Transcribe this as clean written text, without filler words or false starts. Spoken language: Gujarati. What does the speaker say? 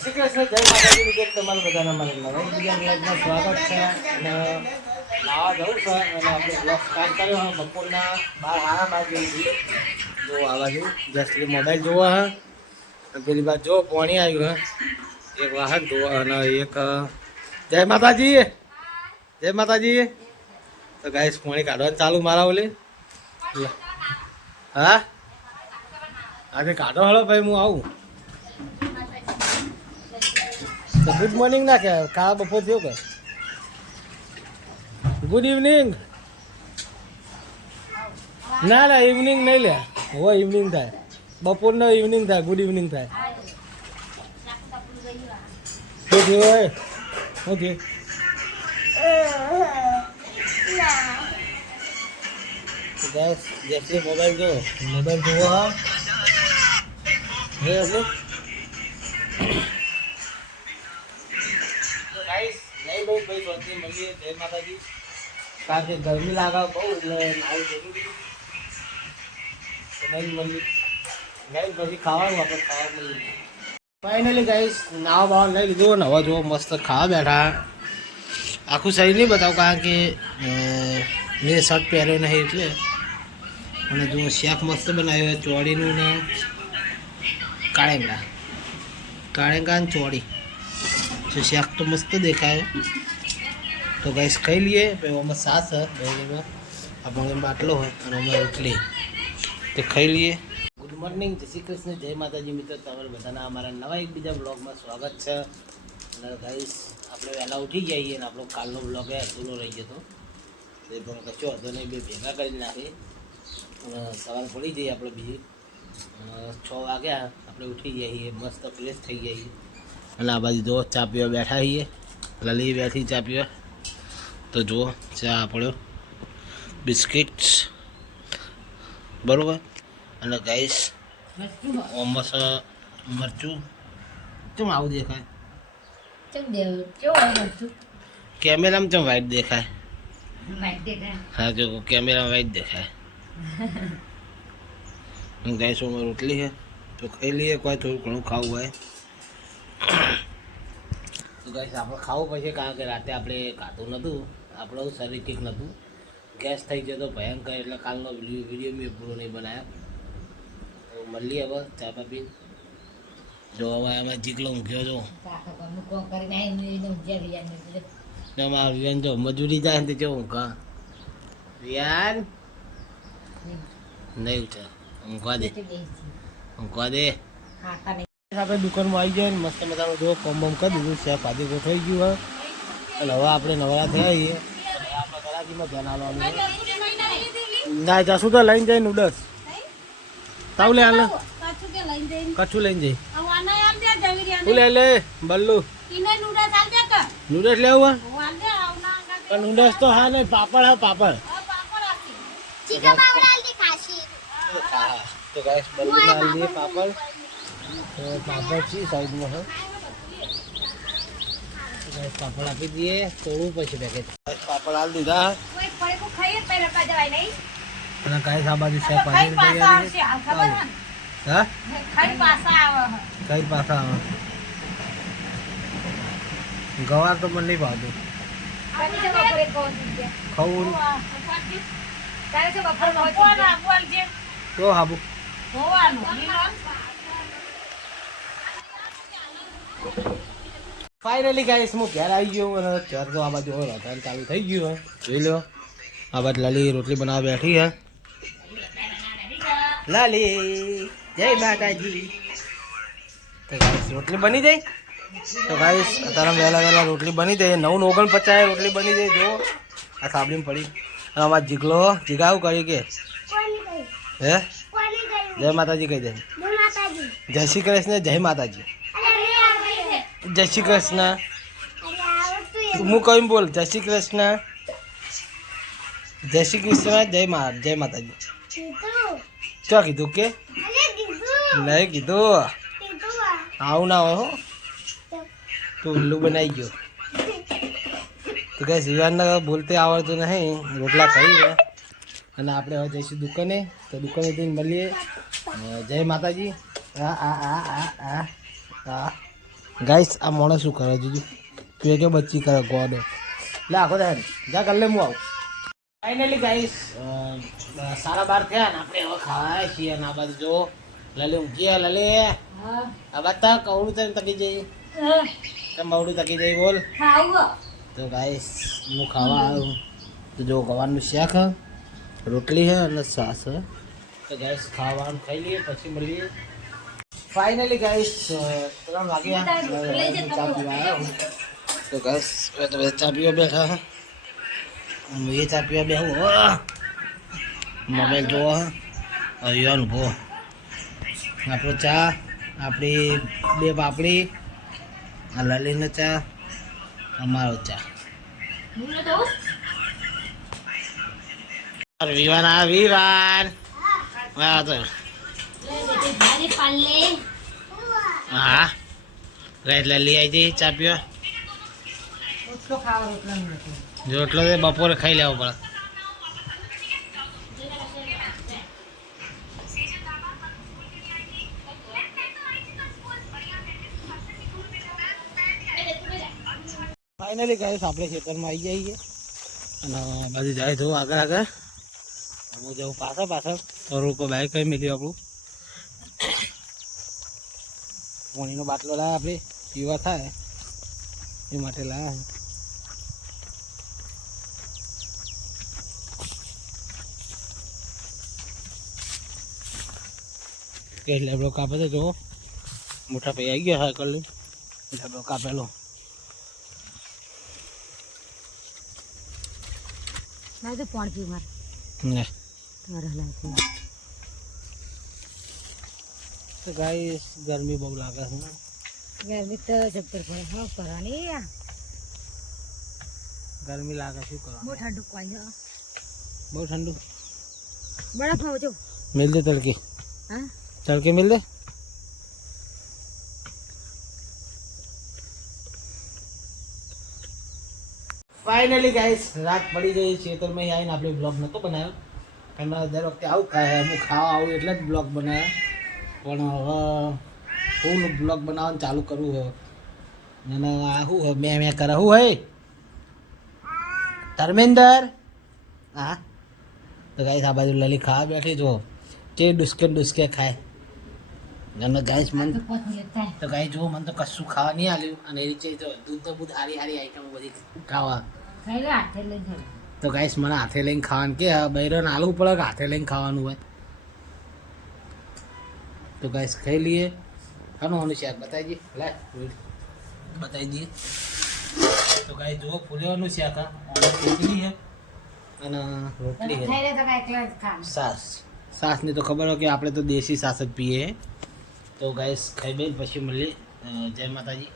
શ્રી કૃષ્ણ, જય માતાજી મિત્રો, તમારું બધાના મારા નવા બીજા બ્લોગમાં સ્વાગત છે. અને નાવા જવું છે અને આપણે બ્લોગ સ્ટાર્ટ કર્યો હા બપોરના 12 વાગે. જો આ બાજુ જસ્ટ મોબાઈલ જોવા હા, પેલી બાજુ જો પાણી આવ્યું હા, એક વાહન જોવા અને એક જય માતાજી, જય માતાજી. તો ગાઈસ પાણી કાઢવાનું ચાલુ મારા ઓલે. હા આજે કાઢો હળો ભાઈ, હું આવું. તો ગુડ મોર્નિંગ ના કે કાળા બપોર થયો કે ગુડ ઇવનિંગ? ના ના ઇવનિંગ નહીં લે, હોય ઇવનિંગ થાય, બપોરનો ઇવનિંગ થાય, ગુડ ઇવનિંગ થાય. શું થયું હોય? શું થયું? જેસલી મોબાઈલ જો, મોબાઈલ જોવો હા હે એટલે નહીં બહુ ભાઈ સ્વાતી મળીએ. જય માતાજી. કારણ કે ગરમી લાગે બહુ એટલે નાવું જરૂરી નહીં મળી ગાઈસ. પછી ખાવાનું આપણે ખાવા મળીએ. ફાઇનલી ગાઈસ નાવા બાવા લઈ લીધો ને હવે જો મસ્ત ખાવા બેઠા. આખું શરીર નહીં બતાવું કારણ કે મેં શર્ટ પહેર્યો નહીં એટલે. અને જો શાક મસ્ત બનાવ્યો ચોળીનું ને કાળેંગા, કાળેંગા ને ચોળી. જો શાક તો મસ્ત દેખાય. તો ગાઈસ ખાઈ લઈએ. પછી આમાં સાસ હોય, આપણે બાટલો હોય અને અમે રોટલી તે ખાઈ લઈએ. ગુડ મોર્નિંગ, જય શ્રી કૃષ્ણ, જય માતાજી મિત્રો, તમારા બધાના અમારા નવા એક બીજા બ્લોગમાં સ્વાગત છે. અને ગાઈસ આપણે વહેલા ઉઠી જઈએ અને આપણો કાલનો બ્લોગ એ અધૂરો રહી જતો એ પણ કશો હતો નહીં, બે ભેગા કરી નાખી અને સવાર પડી જઈએ. આપણે બીજી 6 વાગ્યા આપણે ઉઠી જઈએ, મસ્ત ફ્રેશ થઈ જઈએ. અને આ બાજુ જો ચા પીવા બેઠા છીએ, લલી બેઠી ચા પીવા. તો જુઓ ચા પડ્યો, બિસ્કિટ્સ બરાબર. અને ગાઈસ ઓમસ મરચું કેમ આવું દેખાય? કેમેરામાં કેમ વાઈટ દેખાય? હા જો કેમેરામાં વાઈટ દેખાય. ગાઈસ ઓમાં રોટલી છે તો ખાઈ લઈએ. કોઈ થોડું ઘણું ખાવું હોય તો ગાઈસ આપણે ખાવું પડશે કારણ કે રાતે આપણે ખાધું નહોતું, આપણું શરીર ઠીક નહોતું, ગેસ થઈ ગયો તો ભયંકર. એટલે કાલનો વિડીયો મેં પૂરો નહીં બનાવ્યો. તો મળીએ હવે ચા પા પીને. જો હવે અમે જીગલો ઊંઘ્યો છો અમારા વિયાન જો મજૂરી જાય ને જો ઊંઘા. વિયાન નહીં ઉઠે, ઊંઘવા દે, ઊંઘવા દે. આપણે દુકાનમાં આવી જાય ને મસ્ત મજાનું જો કોમ બોમ કરી દીધું, શેફ આદિ ગોઠવાઈ ગયું હોય. અને હવે આપણે નવરા થયા છીએ. આપણે કલાકીમાં ધ્યાન આવવાનું ના જશું તો લઈને જાય નૂડલ્સ તાવ લે હાલ કચ્છું લઈને જઈ તું લે લે બલ્લુ નૂડલ્સ લેવું પણ નૂડલ્સ તો હા નહીં, પાપડ હા પાપડ. તો ગાઈસ બલ્લુ હાલ દઈએ પાપડ. તો પાપડ છે સાઈડમાં હા, પાપડ આપી દઈએ થોડું પછી પેકેટ. પાપડ હાલ દીધા અને ગાઈસ આ બાજુ છે પાણી હા કઈ પાસા આવે. ગવાર તો મને નહીં ભાવતું ખાવું તો હાબુ. ફાઇનલી ગાઈસ હું ઘેર આવી ગયો અને ઘર તો આ બાજુ રોટલી ચાલુ થઈ ગયું. જોઈ લો આ બાજુ લાલી રોટલી બનાવવા બેઠી હે. લાલી જય માતાજી. તો ગાઈસ રોટલી બની જાય. તો ગાઈસ અત્યારે વહેલા વહેલા રોટલી બની જાય. 9:49 રોટલી બની જાય. જો આ સાબડીમાં પડી. અને અમારા જીગલો જીગાવું કરી કે હે જય માતાજી કહી દે. જય શ્રી કૃષ્ણ, જય માતાજી. જય શ્રી કૃષ્ણ હું કઈ બોલ. જય શ્રી કૃષ્ણ, જય શ્રી કૃષ્ણ, જય માતાજી. શું કીધું કે નહીં કીધું? આવું ના હોય હો, તું ઉલ્લુ બનાવી ગયો. તો કઈ જીવાનને બોલતે આવડતું નહીં, રોટલા ખાઈ અને આપણે હવે જઈશું દુકાને. તો દુકાને જઈને મળીએ. જય માતાજી. આ આ આ આ આ આ ગાઈસ આ માણસ શું કરે જીજુ તું કે બચ્ચી કરે ગોડો લે આખો દે જા કર લે હું આવું ફાઇનલી ગાઈસ 12:30 થયા ને આપણે હવે ખાવા છીએ અને આ બાજુ જો લલે ઊંઘી લલે આ બતા કવડું તને તકી જઈ કેમ બવડું તકી જઈ બોલ તો ગાઈસ હું ખાવા આવ્યો તો જો ગવાનું શાક રોટલી है અને સાસ है તો ગાઈસ ખાવાનું ખાઈ લઈએ પછી મળીએ ફાઇનલી ગાઈસ 3 વાગ્યા ચા પીવા આવ્યો તો ગાઈસ તો ચા પીવા બેઠા હું એ ચા પીવા બેહું મોબાઈલ જોવો અયાન ભો આપણો ચા આપણી 2 પાપડી આ લલીનો ચા અમારો ચા વિવાન આ વિવાન વાહ તો હા રાઈટ લલી આવી જઈ ચા પીવા રોટલો બપોરે ખાઈ લેવો પડે ફાઇનલી ગાઈસ આપણે ખેતરમાં આવી જઈએ અને બાજુ જાય તો આગળ આગળ હું જાઉં પાછળ તો રોડ પર બાઈક કઈ મેળ્યું આપણું પાણીનો બાટલો લાવ્યા આપણે પીવા થાય એ માટે લાવ્યા કે લેબડો કાપે તો જો મોટા ભાઈ આવી ગયા સાયકલ લઈને લેબડો કાપેલો ના તો પાણી પી માર ને મારા લાગે તો ગાઈસ ગરમી બહુ લાગે છે ગરમી તો જબ્બર પડે હા કરવાની ગરમી લાગે શું કરવા બહુ ઠંડુ પાણી બહુ ઠંડુ બરફ માં જો મિલ દે તડકે હા તડકે મિલ દે ફાઇનલી ગાઈસ રાત પડી ગઈ ખેતરમાં આવીને આપણે બ્લોગ નહોતો બનાવ્યો કારણ દર વખતે આવું થાય હું ખાવા આવું એટલે જ બ્લોગ બનાવ્યો પણ હવે ફૂલ બ્લોગ બનાવવાનું ચાલુ કરવું હોય અને આ શું હોય મેં કરે શું હોય ધર્મેન્દર હા તો ગાઈસ આ બાજુ લલી ખાવા બેઠી જો તે ડુસકે ખાય અને ગાઈસ મન તો ગાઈસ જો મને તો કશું ખાવા નહીં આલ્યું અને એ રીતે જો દૂધ તો બહુ સારી આઈટમ બધી ખાવા તો ગાઈસ મને હાથે લઈને ખાવાનું કે બૈરન આલવું પડે કે હાથે લઈને ખાવાનું હોય તો ગાઈસ ખાઈ લઈએ ખાનું શાક બતાવી દઈએ લે બતાવી દઈએ તો ગાઈસ જુઓ ફૂલેવાનું શાક ખીચડી છે અને રોટલી છે સાસની તો ખબર હોય કે આપણે તો દેશી સાસ જ પીએ તો ગાઈસ ખાઈ બે પછી મળીએ જય માતાજી